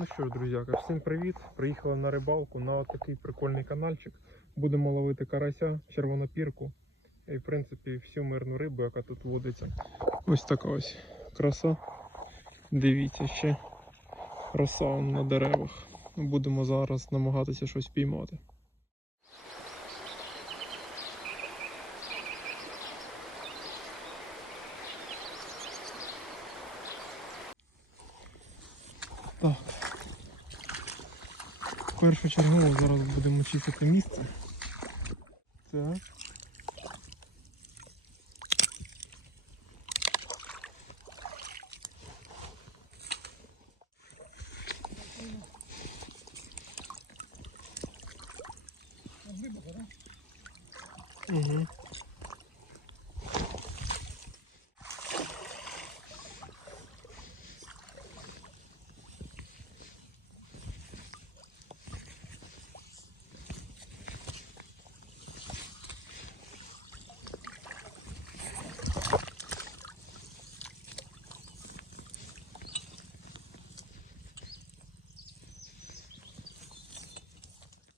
Ну що ж, друзяки, всім привіт! Приїхали на рибалку на такий прикольний каналчик. Будемо ловити карася, червонопірку і, в принципі, всю мирну рибу, яка тут водиться. Ось така ось краса. Дивіться ще роса на деревах. Будемо зараз намагатися щось піймати. Так. Першочергово зараз будемо чистити місце. Так. Угу.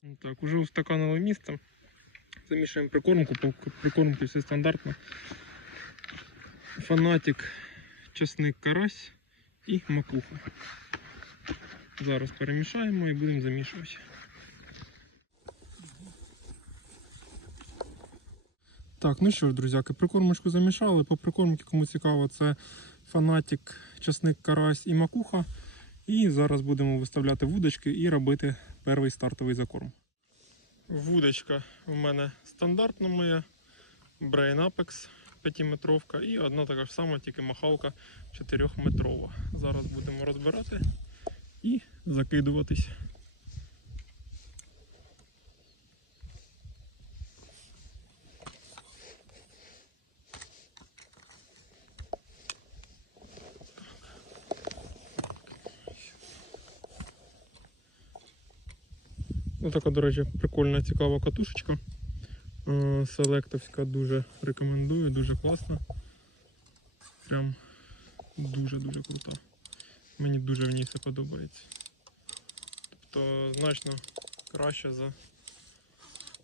Ну Так, уже устаканили місце. Замішуємо прикормку, по прикормці все стандартно. Фанатик, часник карась і макуха. Зараз перемішаємо і будемо замішувати. Так, ну що ж, друзяки, прикормочку замішали. По прикормці, кому цікаво, це фанатик, часник карась і макуха. І зараз будемо виставляти вудочки і робити перший стартовий закорм. Вудочка в мене стандартна моя, Brain Apex 5-метровка і одна така ж сама, тільки махалка 4-метрова. Зараз будемо розбирати і закидуватись. Ну, така, до речі, прикольна, цікава катушечка. Е, Селектовська дуже рекомендую, дуже класна. Прям дуже-дуже крута. Мені дуже в ній все подобається. Тобто значно краще за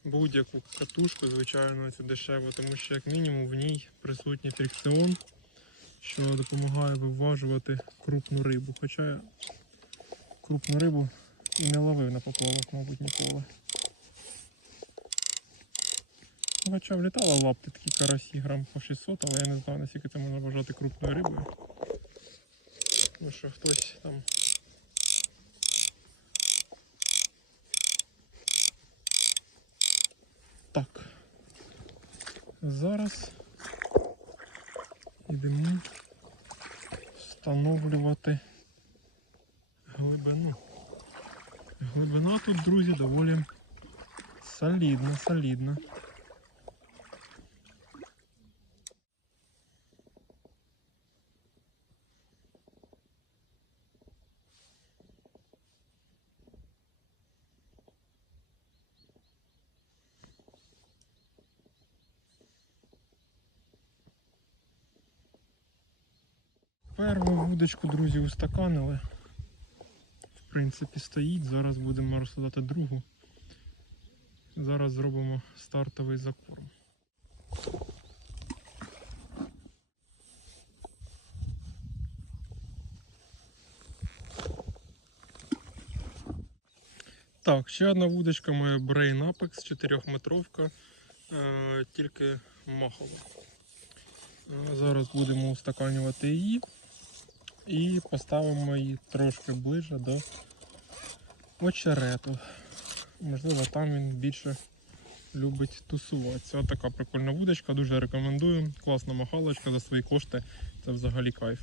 будь-яку катушку, звичайно, цю дешеву, тому що як мінімум в ній присутній фрикціон, що допомагає виважувати крупну рибу. Хоча крупну рибу і не ловив на поплавок, мабуть, ніколи. Хоча влітала лапти такі карасі грам по 600, але я не знаю, наскільки це можна вважати крупною рибою. Ну що, хтось там. Так. Зараз йдемо встановлювати тут, друзі, доволі солідна, солідна. Перву вудочку, друзі, устаканили принципі стоїть. Зараз будемо розкладати другу. Зараз зробимо стартовий закорм. Так, ще одна вудочка моя Brain Apex 4-метровка, е, тільки махова. Е, Зараз будемо устаканювати її і поставимо її трошки ближче до очерету. Можливо, там він більше любить тусуватися. Ось така прикольна вудочка, дуже рекомендую. Класна махалочка за свої кошти. Це взагалі кайф.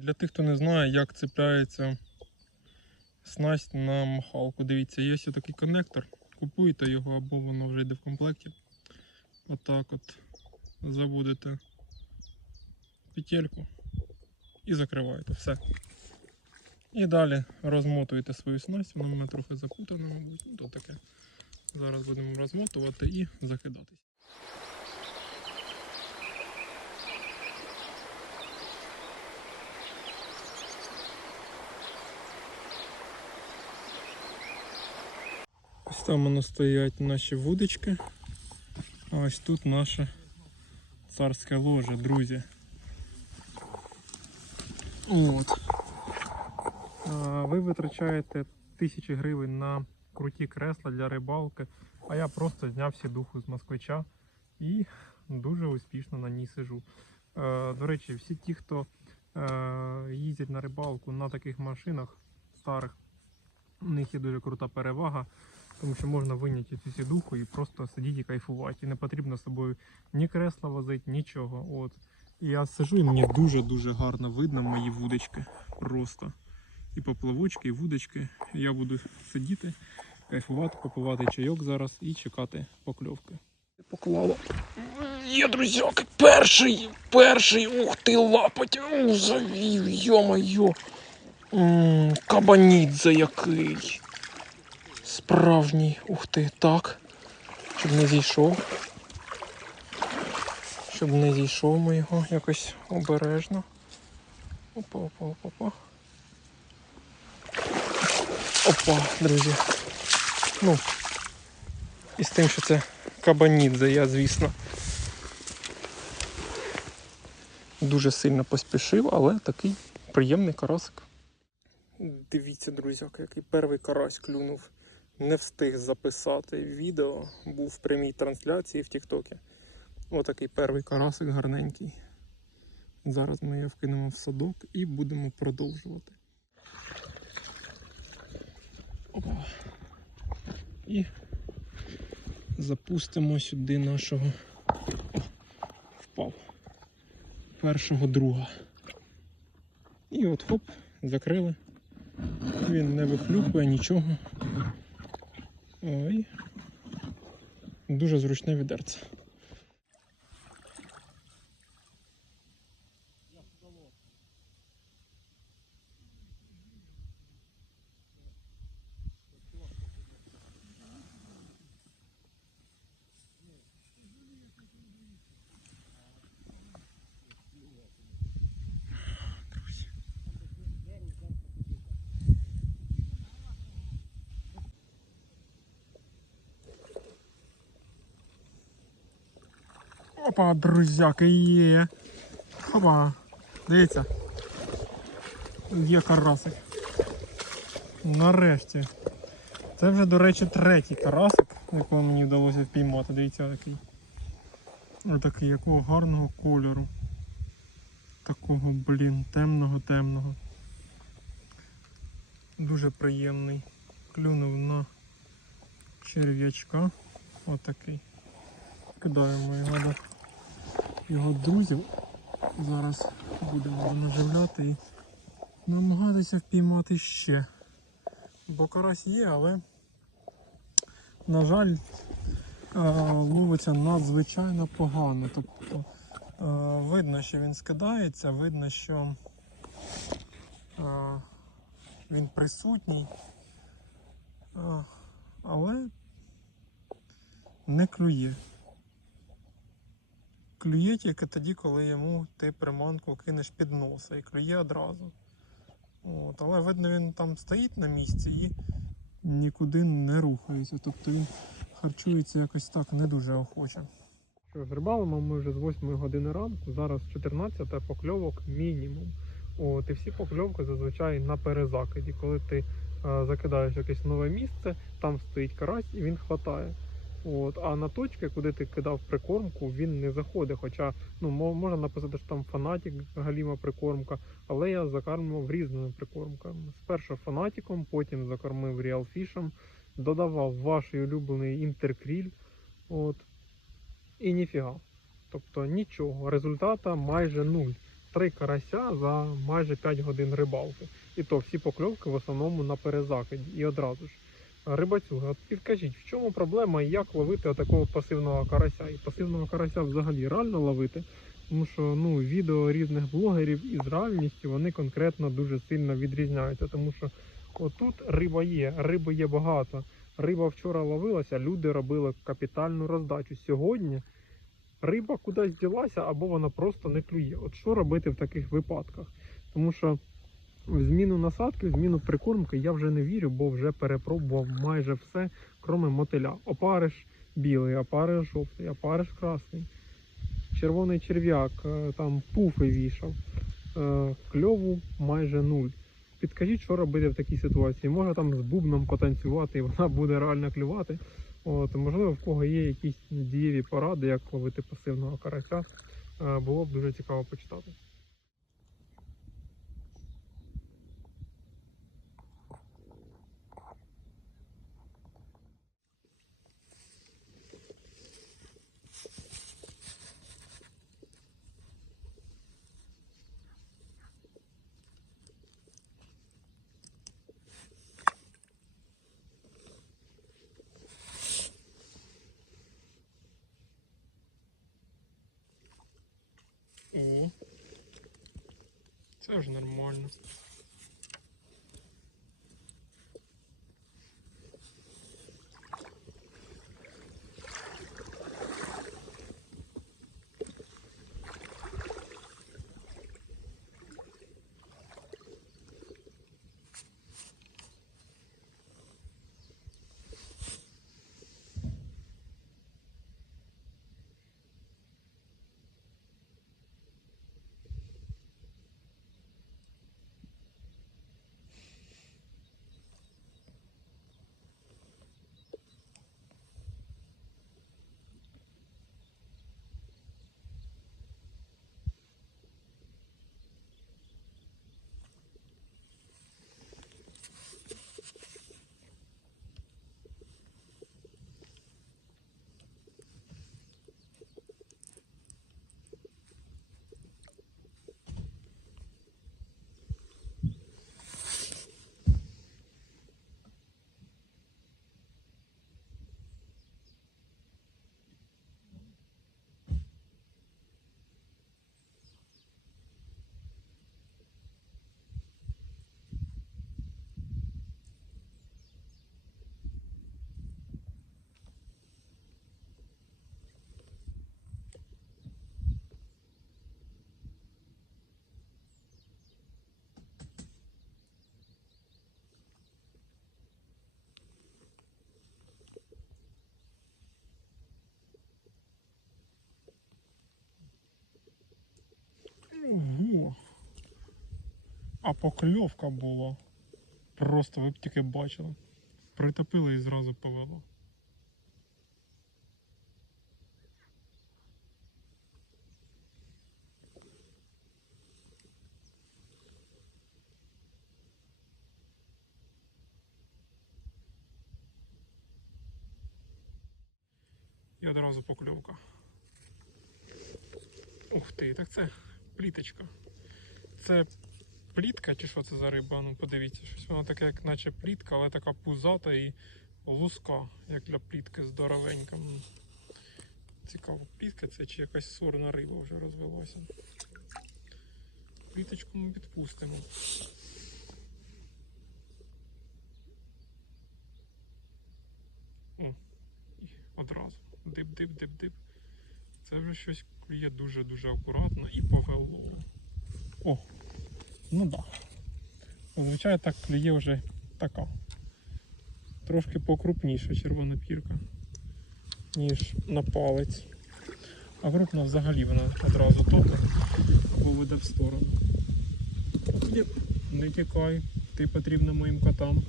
Для тих, хто не знає, як цепляється снасть на махалку. Дивіться, є ось такий коннектор. Купуйте його або воно вже йде в комплекті. Отак от забудете петельку і закриваєте все. І далі розмотуєте свою снасть, вона в мене трохи закутана, мабуть. ну то таке. Зараз будемо розмотувати і закидатись. Ось там воно стоять наші вудочки, а ось тут наше царське ложе, друзі. От. Ви витрачаєте тисячі гривень на круті кресла для рибалки, а я просто зняв всі духу з москвича і дуже успішно на ній сижу. Е, До речі, всі ті, хто е, їздять на рибалку на таких машинах старих, у них є дуже крута перевага, тому що можна виняти цю сідуху і просто сидіти і кайфувати. І не потрібно з собою ні кресла возити, нічого. От. І я сижу, і мені дуже-дуже гарно видно мої вудочки. Просто. І поплавочки, і вудочки. Я буду сидіти, кайфувати, попивати чайок зараз і чекати покльовки. Поклала. Є, друзяки, перший, перший, ух ти, лапать, завів, йо-моє. Кабанідзе який. Справжній, ух ти, так. Щоб не зійшов. Щоб не зійшов ми його якось обережно. Опа, опа, друзі. Ну, і з тим, що це кабанідзе, я, звісно. Дуже сильно поспішив, але такий приємний карасик. Дивіться, друзяки, який перший карась клюнув. Не встиг записати відео, був в прямій трансляції в Тіктокі. Отакий перший карасик гарненький. Зараз ми його вкинемо в садок і будемо продовжувати. Опа. І запустимо сюди нашого. О, впав. Першого друга. І от хоп, закрили. Він не вихлюпує нічого. Ой. Дуже зручне відерце. Опа, друзяки, є. Опа. Дивіться. Є карасик. Нарешті. Це вже, до речі, третій карасик, якого мені вдалося впіймати. Дивіться який. Отакий, якого гарного кольору. Такого, блін, темного, темного. Дуже приємний. Клюнув на черв'ячка. Отакий. Кидаємо його його друзів. Зараз будемо наживляти і намагатися впіймати ще. Бо карась є, але, на жаль, е, ловиться надзвичайно погано. Тобто е, видно, що він скидається, видно, що е, він присутній, але не клює. Клює тільки тоді, коли йому ти приманку кинеш під носа і клює одразу. От, але видно, він там стоїть на місці і нікуди не рухається. Тобто він харчується якось так не дуже охоче. Що ж, рибалимо ми вже з 8 години ранку, зараз 14 покльовок мінімум. От, і всі покльовки зазвичай на перезакиді. Коли ти е, закидаєш якесь нове місце, там стоїть карась і він хватає. От, а на точки, куди ти кидав прикормку, він не заходить. Хоча ну, мо- можна написати, що там фанатик галіма прикормка, але я закармлював різними прикормками. Спершу фанатиком, потім закормив ріалфішем, додавав ваш улюблений інтеркріль. От, і ніфіга. Тобто нічого. Результата майже нуль. Три карася за майже 5 годин рибалки. І то всі покльовки в основному на перезакиді. І одразу ж. Рибацюга, підкажіть, в чому проблема і як ловити такого пасивного карася? І пасивного карася взагалі реально ловити? Тому що ну, відео різних блогерів із реальністю вони конкретно дуже сильно відрізняються. Тому що отут риба є, риби є багато. Риба вчора ловилася, люди робили капітальну роздачу. Сьогодні риба кудись ділася або вона просто не клює. От що робити в таких випадках? Тому що В зміну насадки, в зміну прикормки я вже не вірю, бо вже перепробував майже все, кроме мотиля. Опариш білий, опариш жовтий, опариш красний, червоний черв'як, е, там пуфи вішав, е, кльову майже нуль. Підкажіть, що робити в такій ситуації. Може там з бубном потанцювати, і вона буде реально клювати. От, можливо, в кого є якісь дієві поради, як ловити пасивного карася. Е, Було б дуже цікаво почитати. Це вже нормально. А покльовка була. Просто ви б тільки бачили. Притопило і зразу повело. І одразу покльовка. Ух ти, так це пліточка. Це плітка чи що це за риба? Ну подивіться, щось воно таке, як наче плітка, але така пузата і луска, як для плітки здоровенька. Цікаво, плітка це чи якась сорна риба вже розвелася. Пліточку ми відпустимо. О, одразу. Дип-дип-дип-дип. Це вже щось клює дуже-дуже акуратно і повело. О, ну так. Да. Зазвичай так клює вже така. Трошки покрупніша червона пірка, ніж на палець. А крупна взагалі вона одразу топить або веде в сторону. Не тікай, ти потрібна моїм котам.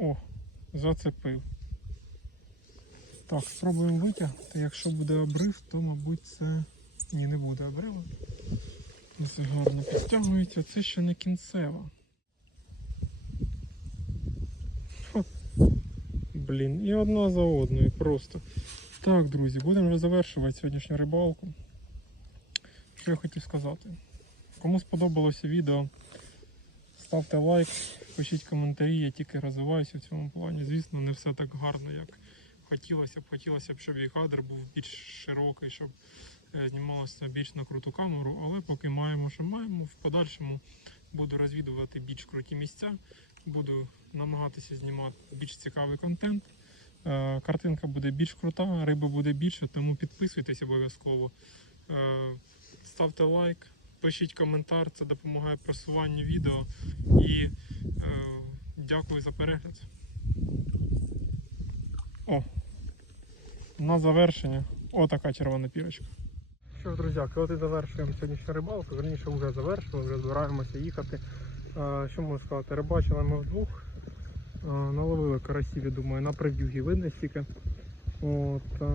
О, зацепив. Так, спробуємо витягти. Якщо буде обрив, то мабуть це. Ні, не буде обриву. Це гарно підтягується, це ще не кінцева. Хо. Блін, і одна за одною просто. Так, друзі, будемо вже завершувати сьогоднішню рибалку. Що я хотів сказати? Кому сподобалося відео, ставте лайк, пишіть коментарі, я тільки розвиваюся в цьому плані. Звісно, не все так гарно, як хотілося б. Хотілося б, щоб і кадр був більш широкий, щоб е, знімалося більш на круту камеру, але поки маємо, що маємо, в подальшому буду розвідувати більш круті місця, буду намагатися знімати більш цікавий контент. Е, Картинка буде більш крута, риби буде більше, тому підписуйтесь обов'язково. Е, Ставте лайк, пишіть коментар, це допомагає просуванню відео. І е, дякую за перегляд. О, на завершення. Отака червона пірочка. Що ж, друзі, і завершуємо сьогоднішню рибалку. Верніше вже завершили, вже збираємося їхати. Е, Що можу сказати? Рибачили ми вдвох. Е, Наловили карасів, я думаю, на прев'югі видно стільки. От, е,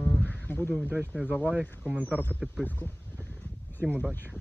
буду вдячний за лайк, коментар та підписку. Всім удачі!